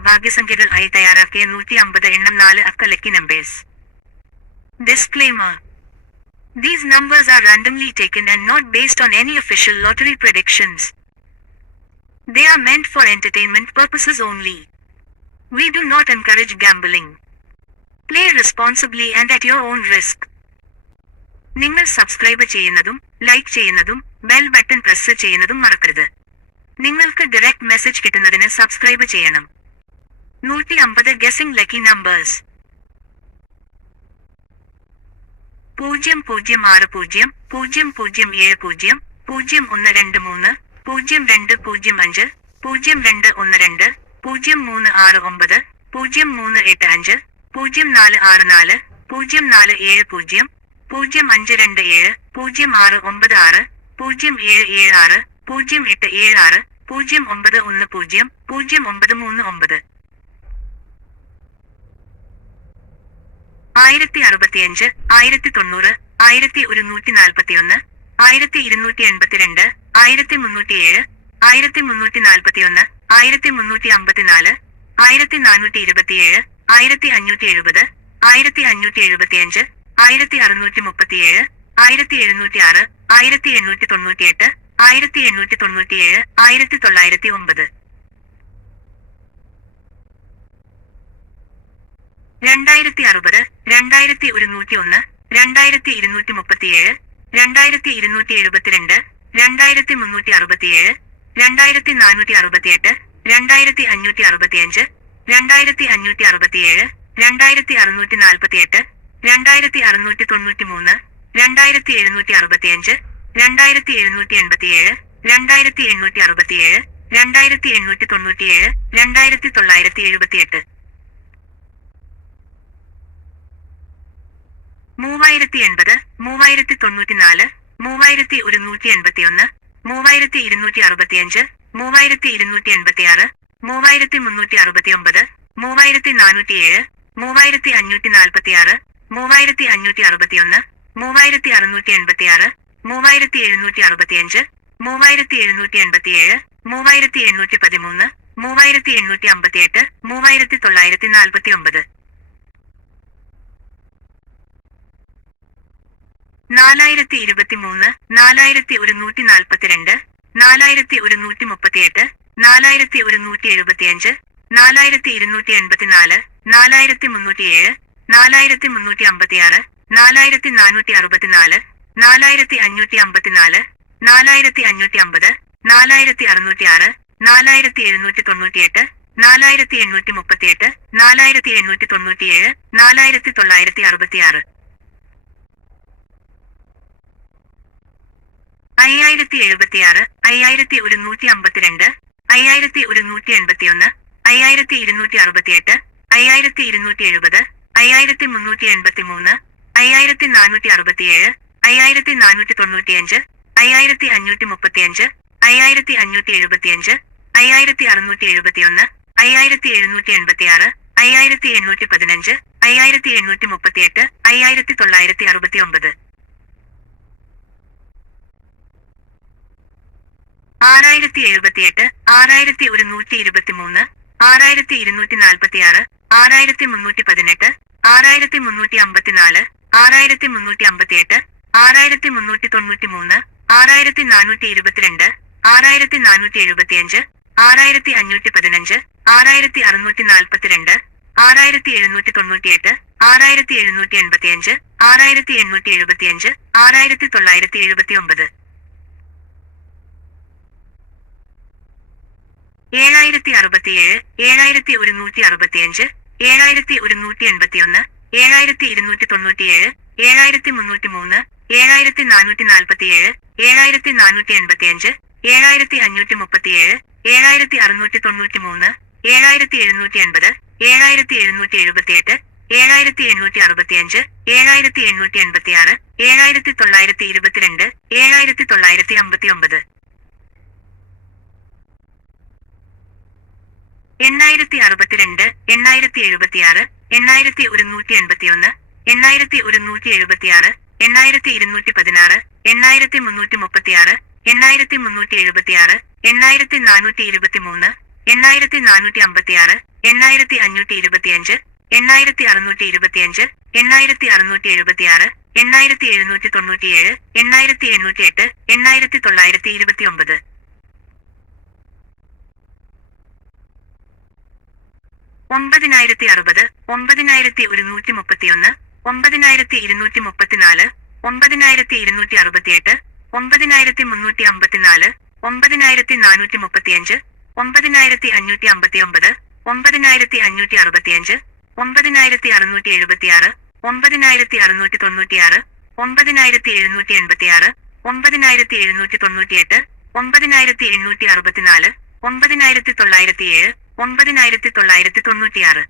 ഭാഗ്യസംഖ്യകൾ ആയി തയ്യാറാക്കിയ നൂറ്റി അമ്പത് എണ്ണം നാല് അക്ക lucky numbers disclaimer These numbers are randomly taken and not based on any official lottery predictions. They are meant for entertainment purposes only. We do not encourage gambling. Play responsibly and at your own risk. നിങ്ങൾ subscribe ചെയ്യുന്നതും like ചെയ്യുന്നതും bell button press ചെയ്യുന്നതും മറക്കരുത് നിങ്ങൾക്ക് direct message കിട്ടുന്നതിന് subscribe ചെയ്യണം. നൂറ്റി അമ്പത് ഗസിംഗ് ലക്കി നമ്പേഴ്സ് പൂജ്യം പൂജ്യം ആറ് പൂജ്യം പൂജ്യം പൂജ്യം ഏഴ് പൂജ്യം പൂജ്യം ഒന്ന് രണ്ട് മൂന്ന് പൂജ്യം രണ്ട് പൂജ്യം അഞ്ച് പൂജ്യം രണ്ട് ഒന്ന് രണ്ട് പൂജ്യം മൂന്ന് ആറ് ഒമ്പത് പൂജ്യം മൂന്ന് എട്ട് അഞ്ച് പൂജ്യം നാല് ആറ് നാല് പൂജ്യം നാല് ഏഴ് പൂജ്യം പൂജ്യം അഞ്ച് രണ്ട് ഏഴ് പൂജ്യം ആറ് ഒമ്പത് ആറ് പൂജ്യം ഏഴ് ഏഴ് ആറ് പൂജ്യം എട്ട് ഏഴ് ആറ് പൂജ്യം ഒമ്പത് ഒന്ന് പൂജ്യം പൂജ്യം ഒമ്പത് മൂന്ന് ഒമ്പത്. ആയിരത്തി അറുപത്തിയഞ്ച് ആയിരത്തി തൊണ്ണൂറ് ആയിരത്തി ഒരുന്നൂറ്റി നാൽപ്പത്തിയൊന്ന് ആയിരത്തി ഇരുന്നൂറ്റി എൺപത്തിരണ്ട് ആയിരത്തി മുന്നൂറ്റിയേഴ് ആയിരത്തി മുന്നൂറ്റി നാൽപ്പത്തിയൊന്ന് ആയിരത്തി മുന്നൂറ്റി അമ്പത്തിനാല് ആയിരത്തി നാനൂറ്റി ഇരുപത്തിയേഴ് ആയിരത്തി അഞ്ഞൂറ്റി എഴുപത് ആയിരത്തി അഞ്ഞൂറ്റി എഴുപത്തിയഞ്ച് ആയിരത്തി അറുന്നൂറ്റി മുപ്പത്തിയേഴ് ആയിരത്തി എഴുന്നൂറ്റി ആറ് ആയിരത്തി എണ്ണൂറ്റി തൊണ്ണൂറ്റിയെട്ട് ആയിരത്തി എണ്ണൂറ്റി തൊണ്ണൂറ്റിയേഴ് ആയിരത്തി തൊള്ളായിരത്തി ഒമ്പത് രണ്ടായിരത്തി അറുപത് രണ്ടായിരത്തി ഒരുന്നൂറ്റി ഒന്ന് രണ്ടായിരത്തി ഇരുന്നൂറ്റി മുപ്പത്തിയേഴ് രണ്ടായിരത്തി ഇരുന്നൂറ്റി എഴുപത്തിരണ്ട് രണ്ടായിരത്തി മുന്നൂറ്റി അറുപത്തിയേഴ് രണ്ടായിരത്തി നാനൂറ്റി അറുപത്തിയെട്ട് രണ്ടായിരത്തി അഞ്ഞൂറ്റി അറുപത്തിയഞ്ച് രണ്ടായിരത്തി അഞ്ഞൂറ്റി അറുപത്തിയേഴ് രണ്ടായിരത്തി അറുന്നൂറ്റി നാൽപ്പത്തിയെട്ട് രണ്ടായിരത്തി അറുന്നൂറ്റി തൊണ്ണൂറ്റി മൂന്ന് രണ്ടായിരത്തി എഴുന്നൂറ്റി അറുപത്തിയഞ്ച് രണ്ടായിരത്തി എഴുന്നൂറ്റി എൺപത്തിയേഴ് രണ്ടായിരത്തി എണ്ണൂറ്റി അറുപത്തിയേഴ് രണ്ടായിരത്തി എണ്ണൂറ്റി തൊണ്ണൂറ്റിയേഴ് രണ്ടായിരത്തി തൊള്ളായിരത്തി എഴുപത്തിയെട്ട് മൂവായിരത്തി എൺപത് മൂവായിരത്തി തൊണ്ണൂറ്റിനാല് മൂവായിരത്തി ഒരുന്നൂറ്റി എൺപത്തിയൊന്ന് മൂവായിരത്തി ഇരുന്നൂറ്റി അറുപത്തിയഞ്ച് മൂവായിരത്തി ഇരുന്നൂറ്റി എൺപത്തിയാറ് മൂവായിരത്തി മുന്നൂറ്റി അറുപത്തിയൊമ്പത് മൂവായിരത്തി നാനൂറ്റിയേഴ് മൂവായിരത്തി അഞ്ഞൂറ്റി നാൽപ്പത്തിയാറ് മൂവായിരത്തി അഞ്ഞൂറ്റി അറുപത്തിയൊന്ന് മൂവായിരത്തി അറുന്നൂറ്റി എൺപത്തിയാറ് മൂവായിരത്തി എഴുന്നൂറ്റി അറുപത്തിയഞ്ച് മൂവായിരത്തി എഴുന്നൂറ്റി എൺപത്തിയേഴ് മൂവായിരത്തി എണ്ണൂറ്റി പതിമൂന്ന് മൂവായിരത്തി എണ്ണൂറ്റി അമ്പത്തിയെട്ട് മൂവായിരത്തി തൊള്ളായിരത്തി നാൽപ്പത്തി ഒമ്പത് നാലായിരത്തി ഇരുപത്തിമൂന്ന് നാലായിരത്തി ഒരുന്നൂറ്റി നാൽപ്പത്തിരണ്ട് നാലായിരത്തി ഒരുന്നൂറ്റി മുപ്പത്തിയെട്ട് നാലായിരത്തി ഒരുന്നൂറ്റി എഴുപത്തിയഞ്ച് നാലായിരത്തി ഇരുന്നൂറ്റി എൺപത്തിനാല് നാലായിരത്തി മുന്നൂറ്റിയേഴ് നാലായിരത്തി മുന്നൂറ്റി അമ്പത്തിയാറ് നാലായിരത്തി നാനൂറ്റി അറുപത്തിനാല് നാലായിരത്തി അഞ്ഞൂറ്റി അമ്പത്തിനാല് നാലായിരത്തി അഞ്ഞൂറ്റി അമ്പത് നാലായിരത്തി അറുന്നൂറ്റി ആറ് നാലായിരത്തി എഴുന്നൂറ്റി തൊണ്ണൂറ്റിയെട്ട് നാലായിരത്തി എണ്ണൂറ്റി മുപ്പത്തിയെട്ട് നാലായിരത്തി എണ്ണൂറ്റി തൊണ്ണൂറ്റിയേഴ് നാലായിരത്തി തൊള്ളായിരത്തി അറുപത്തിയാറ് അയ്യായിരത്തി എഴുപത്തിയാറ് അയ്യായിരത്തി ഒരുന്നൂറ്റി അമ്പത്തിരണ്ട് അയ്യായിരത്തി ഒരുന്നൂറ്റി എൺപത്തിയൊന്ന് അയ്യായിരത്തി ഇരുന്നൂറ്റി അറുപത്തിയെട്ട് അയ്യായിരത്തി ഇരുന്നൂറ്റി എഴുപത് അയ്യായിരത്തി മുന്നൂറ്റി എൺപത്തി മൂന്ന് അയ്യായിരത്തി നാനൂറ്റി അറുപത്തിയേഴ് അയ്യായിരത്തി നാനൂറ്റി തൊണ്ണൂറ്റിയഞ്ച് അയ്യായിരത്തി അഞ്ഞൂറ്റി മുപ്പത്തിയഞ്ച് അയ്യായിരത്തി അഞ്ഞൂറ്റി എഴുപത്തിയഞ്ച് അയ്യായിരത്തി അറുന്നൂറ്റി എഴുപത്തിയൊന്ന് അയ്യായിരത്തി എഴുന്നൂറ്റി എൺപത്തിയാറ് അയ്യായിരത്തി എണ്ണൂറ്റി പതിനഞ്ച് അയ്യായിരത്തി എണ്ണൂറ്റി മുപ്പത്തിയെട്ട് അയ്യായിരത്തി തൊള്ളായിരത്തി അറുപത്തി ഒമ്പത് ആറായിരത്തി എഴുപത്തിയെട്ട് ആറായിരത്തി ഒരുന്നൂറ്റി ഇരുപത്തിമൂന്ന് ആറായിരത്തി ഇരുന്നൂറ്റി നാൽപ്പത്തിയാറ് ആറായിരത്തി മുന്നൂറ്റി പതിനെട്ട് ആറായിരത്തി മുന്നൂറ്റി അമ്പത്തിനാല് ആറായിരത്തി മുന്നൂറ്റി അമ്പത്തിയെട്ട് ആറായിരത്തി മുന്നൂറ്റി തൊണ്ണൂറ്റി മൂന്ന് ആറായിരത്തി നാനൂറ്റി ഇരുപത്തിരണ്ട് ആറായിരത്തി നാനൂറ്റി എഴുപത്തിയഞ്ച് ആറായിരത്തി അഞ്ഞൂറ്റി പതിനഞ്ച് ആറായിരത്തി അറുന്നൂറ്റി നാൽപ്പത്തിരണ്ട് ആറായിരത്തി എഴുന്നൂറ്റി തൊണ്ണൂറ്റിയെട്ട് ആറായിരത്തി എഴുന്നൂറ്റി എൺപത്തിയഞ്ച് ആറായിരത്തി എണ്ണൂറ്റി എഴുപത്തിയഞ്ച് ആറായിരത്തി തൊള്ളായിരത്തി എഴുപത്തി ഒമ്പത് ഏഴായിരത്തി അറുപത്തിയേഴ് ഏഴായിരത്തി ഒരുന്നൂറ്റി അറുപത്തിയഞ്ച് ഏഴായിരത്തി ഒരുന്നൂറ്റി എൺപത്തിയൊന്ന് ഏഴായിരത്തി ഇരുന്നൂറ്റി തൊണ്ണൂറ്റിയേഴ് ഏഴായിരത്തി മുന്നൂറ്റി മൂന്ന് ഏഴായിരത്തി നാനൂറ്റി നാൽപ്പത്തിയേഴ് ഏഴായിരത്തി നാനൂറ്റി എൺപത്തിയഞ്ച് ഏഴായിരത്തി അഞ്ഞൂറ്റി മുപ്പത്തിയേഴ് ഏഴായിരത്തി അറുന്നൂറ്റി തൊണ്ണൂറ്റി മൂന്ന് ഏഴായിരത്തി എഴുന്നൂറ്റി എൺപത് ഏഴായിരത്തി എഴുന്നൂറ്റി എഴുപത്തിയെട്ട് ഏഴായിരത്തി എണ്ണൂറ്റി അറുപത്തിയഞ്ച് ഏഴായിരത്തി എണ്ണൂറ്റി എൺപത്തിയാറ് ഏഴായിരത്തി തൊള്ളായിരത്തി ഇരുപത്തിരണ്ട് ഏഴായിരത്തി തൊള്ളായിരത്തി അമ്പത്തി ഒമ്പത് എണ്ണായിരത്തി അറുപത്തിരണ്ട് എണ്ണായിരത്തി എഴുപത്തിയാറ് എണ്ണായിരത്തി ഒരുന്നൂറ്റി എൺപത്തിയൊന്ന് എണ്ണായിരത്തി ഒരുന്നൂറ്റി എഴുപത്തിയാറ് എണ്ണായിരത്തി ഇരുന്നൂറ്റി പതിനാറ് എണ്ണായിരത്തി മുന്നൂറ്റി മുപ്പത്തിയാറ് എണ്ണായിരത്തി മുന്നൂറ്റി എഴുപത്തിയാറ് എണ്ണായിരത്തി നാനൂറ്റി ഇരുപത്തി മൂന്ന് എണ്ണായിരത്തി നാനൂറ്റി അമ്പത്തിയാറ് എണ്ണായിരത്തി അഞ്ഞൂറ്റി ഇരുപത്തിയഞ്ച് എണ്ണായിരത്തി അറുന്നൂറ്റി ഇരുപത്തിയഞ്ച് എണ്ണായിരത്തി അറുന്നൂറ്റി എഴുപത്തിയാറ് എണ്ണായിരത്തി എഴുന്നൂറ്റി തൊണ്ണൂറ്റിയേഴ് എണ്ണായിരത്തി എണ്ണൂറ്റി എട്ട് എണ്ണായിരത്തി തൊള്ളായിരത്തി ഇരുപത്തിയൊമ്പത് ഒമ്പതിനായിരത്തി അറുപത് ഒമ്പതിനായിരത്തി ഒരുന്നൂറ്റി മുപ്പത്തിയൊന്ന് ഒമ്പതിനായിരത്തി ഇരുന്നൂറ്റി മുപ്പത്തിനാല് ഒമ്പതിനായിരത്തി ഇരുന്നൂറ്റി അറുപത്തിയെട്ട് ഒമ്പതിനായിരത്തി മുന്നൂറ്റി അമ്പത്തിനാല് ഒമ്പതിനായിരത്തി നാനൂറ്റി മുപ്പത്തിയഞ്ച് ഒമ്പതിനായിരത്തി അഞ്ഞൂറ്റി അമ്പത്തിയൊമ്പത് ഒമ്പതിനായിരത്തി അഞ്ഞൂറ്റി അറുപത്തിയഞ്ച് ഒമ്പതിനായിരത്തി അറുന്നൂറ്റി എഴുപത്തിയാറ് ഒമ്പതിനായിരത്തി അറുന്നൂറ്റി തൊണ്ണൂറ്റിയാറ് ഒമ്പതിനായിരത്തി എഴുന്നൂറ്റി എൺപത്തിയാറ് ഒമ്പതിനായിരത്തി എഴുന്നൂറ്റി തൊണ്ണൂറ്റിയെട്ട് ഒമ്പതിനായിരത്തി എണ്ണൂറ്റി അറുപത്തിനാല് ഒമ്പതിനായിരത്തി തൊള്ളായിരത്തി ഏഴ് ഒമ്പതിനായിരത്തി തൊള്ളായിരത്തി തൊണ്ണൂറ്റിയാറ്